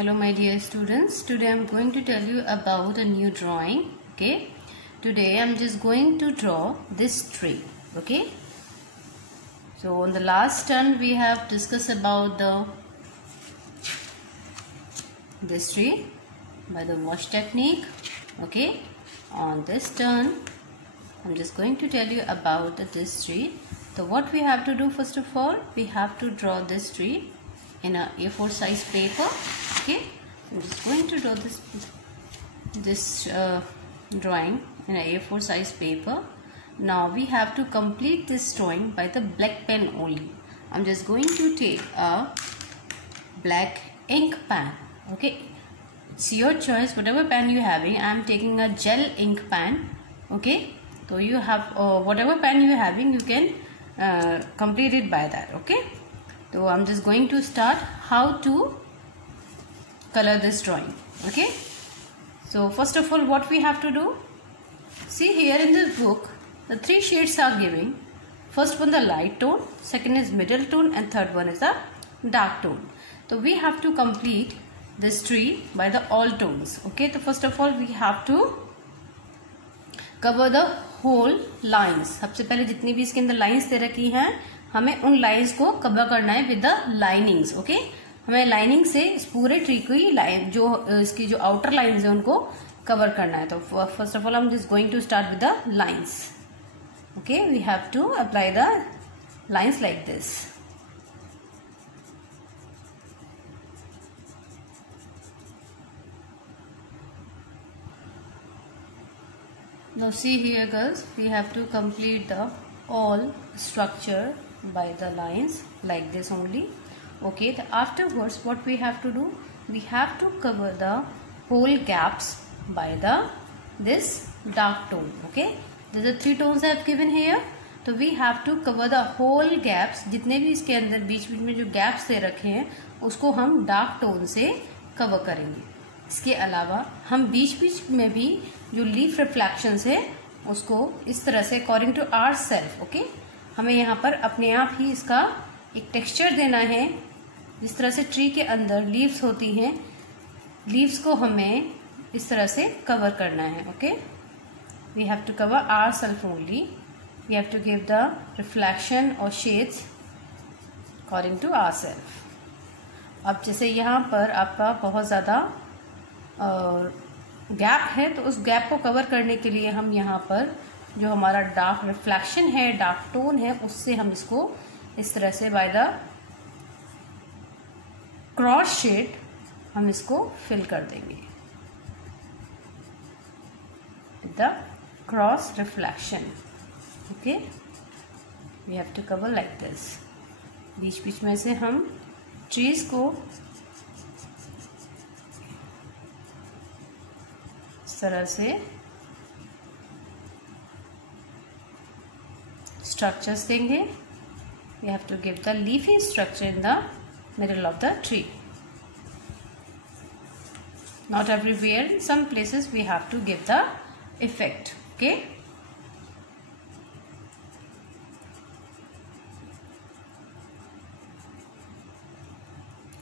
Hello my dear students, today I am going to tell you about a new drawing. Okay, today I am just going to draw this tree. Okay, so on the last turn we have discussed about this tree by the wash technique. Okay, on this turn I am just going to tell you about this tree. So what we have to do, first of all, we have to draw this tree in a A4 size paper. Okay, I'm just going to draw this drawing in a A4 size paper. Now we have to complete this drawing by the black pen only. I'm just going to take a black ink pen. Okay, it's your choice, whatever pen you're having. I'm taking a gel ink pen. Okay, so you have whatever pen you're having, you can complete it by that. Okay, so I'm just going to start how to color this drawing. Okay, so first of all, what we have to do, see here in this book the three shades are giving. First one the light tone, second is middle tone, and third one is the dark tone. So we have to complete this tree by the all tones. Okay, so first of all we have to cover the whole lines. सबसे पहले जितनी भी इसके अंदर lines दे रखी हैं, हमें उन लाइंस को कवर करना है विद द लाइनिंग्स. ओके, हमें लाइनिंग से इस पूरे ट्री की लाइन, जो इसकी जो आउटर लाइंस है, उनको कवर करना है. तो first of all I am just going to start with the lines. Okay, we have to apply the lines like this. Now see here girls, we have to complete the all structure by the lines like this only. Okay, afterwards what we have to do, we have to cover the whole gaps by this dark tone. Okay, there are three tones I have given here. So we have to cover the whole gaps. जितने भी इसके अंदर बीच बीच में जो gaps दे रखे हैं, उसको हम dark tone से cover करेंगे. इसके अलावा हम बीच बीच में भी जो लीफ रिफ्लेक्शंस है उसको इस तरह से according to our self. Okay, हमें यहाँ पर अपने आप ही इसका एक टेक्सचर देना है. जिस तरह से ट्री के अंदर लीव्स होती हैं, लीव्स को हमें इस तरह से कवर करना है. Okay, we have to cover ourself only. We have to give the reflection और shades according to our self. अब जैसे यहाँ पर आपका बहुत ज़्यादा गैप है, तो उस गैप को कवर करने के लिए हम यहाँ पर जो हमारा डार्क रिफ्लेक्शन है, डार्क टोन है, उससे हम इसको इस तरह से बाय द क्रॉस शेड हम इसको फिल कर देंगे. The cross reflection. Okay, we have to cover like this. बीच बीच में से हम ट्रीज को तरह से स्ट्रक्चर्स देंगे. We have to give the leafy structure in the middle of the tree. Not everywhere, in some places we have to give the effect. Okay,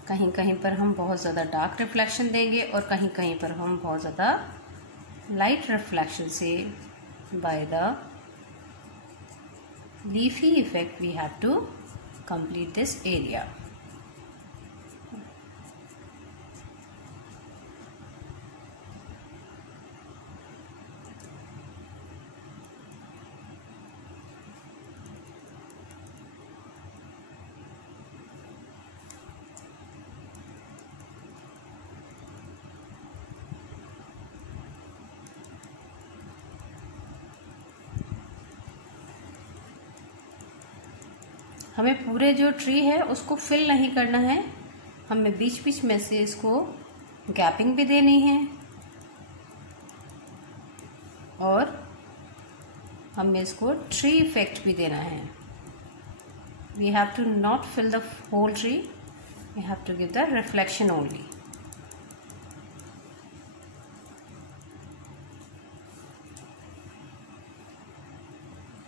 कहीं कहीं पर हम बहुत ज़्यादा डार्क रिफ्लेक्शन देंगे और कहीं कहीं पर हम बहुत ज़्यादा लाइट रिफ्लेक्शन से by the leafy effect we have to complete this area. हमें पूरे जो ट्री है उसको फिल नहीं करना है, हमें बीच बीच में से इसको गैपिंग भी देनी है और हमें इसको ट्री इफेक्ट भी देना है. We have to not fill the whole tree, we have to give the reflection only.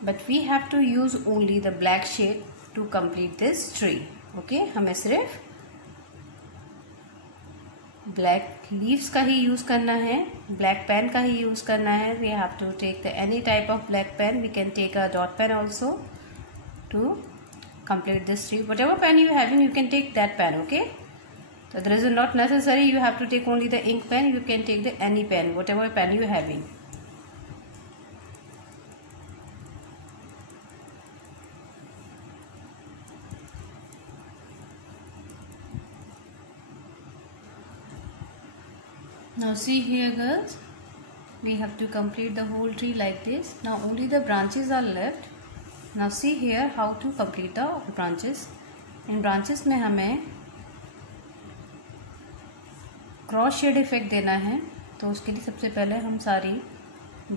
But we have to use only the black shade to complete this tree. Okay, हमें सिर्फ black leaves का ही use करना है, black pen का ही use करना है. We have to take the any type of black pen. We can take a dot pen also to complete this tree. Whatever pen you having, you can take that pen. Okay, so there is not necessary you have to take only the ink pen. You can take the any pen, whatever pen you having. Now see here girls, we have to complete the whole tree like this. Now only the branches are left. Now see here how to complete the branches. In branches में हमें cross shade effect देना है, तो उसके लिए सबसे पहले हम सारी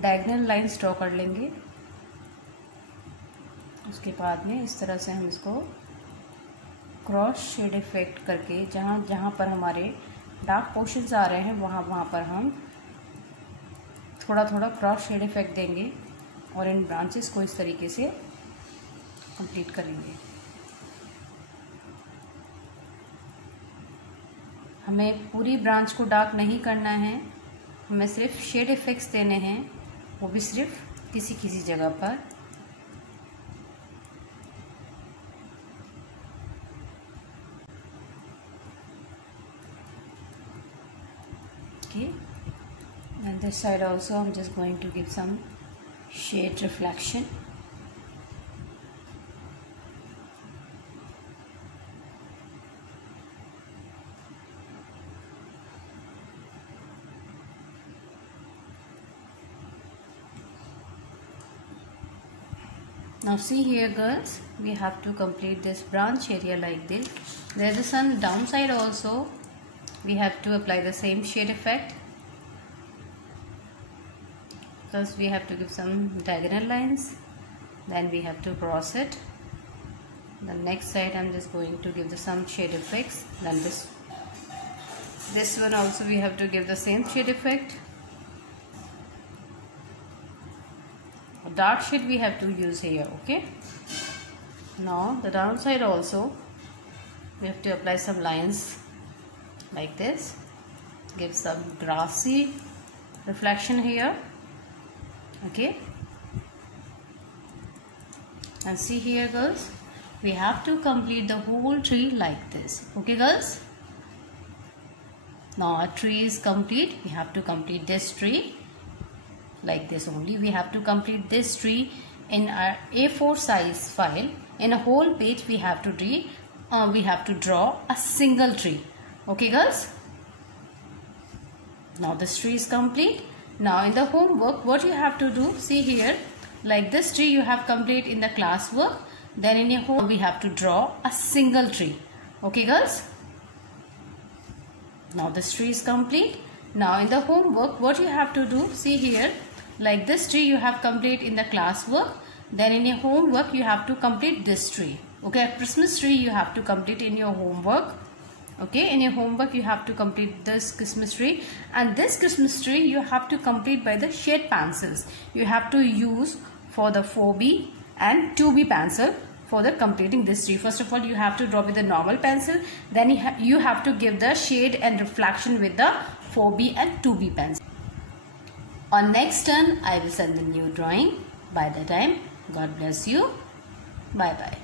डायगोनल लाइंस ड्रॉ कर लेंगे. उसके बाद में इस तरह से हम इसको क्रॉस शेड इफेक्ट करके जहाँ जहाँ पर हमारे डार्क पोर्शंस आ रहे हैं वहाँ पर हम थोड़ा थोड़ा क्रॉस शेड इफेक्ट देंगे और इन ब्रांचेस को इस तरीके से कंप्लीट करेंगे. हमें पूरी ब्रांच को डार्क नहीं करना है, हमें सिर्फ शेड इफेक्ट्स देने हैं, वो भी सिर्फ किसी किसी जगह पर. Okay, and this side also I'm just going to give some shade reflection. Now see here girls, we have to complete this branch area like this. There is some downside also. We have to apply the same shade effect. First we have to give some diagonal lines, then we have to cross it. The next side I'm just going to give some shade effects. Then this one also we have to give the same shade effect. Dark shade we have to use here. Okay, now the downside also we have to apply some lines like this, give some grassy reflection here. Okay, and see here girls, we have to complete the whole tree like this. Okay girls, now our tree is complete. We have to complete this tree like this only. We have to complete this tree in our A4 size file. In a whole page we have to draw a single tree. Okay girls, now this tree is complete. Now in the homework what you have to do, see here, like this tree you have complete in the class work. Then in your home we have to draw a single tree. Okay girls, now this tree is complete. Now in the homework what you have to do, see here, like this tree you have complete in the class work. Then in your homework you have to complete this tree. Okay, a Christmas tree you have to complete in your homework. Okay, in your homework you have to complete this Christmas tree, and this Christmas tree you have to complete by the shade pencils. You have to use for the 4B and 2B pencil for the completing this tree. First of all you have to draw with the normal pencil, then you have to give the shade and reflection with the 4B and 2B pencil. On next turn I will send the new drawing. By the time, God bless you. Bye bye.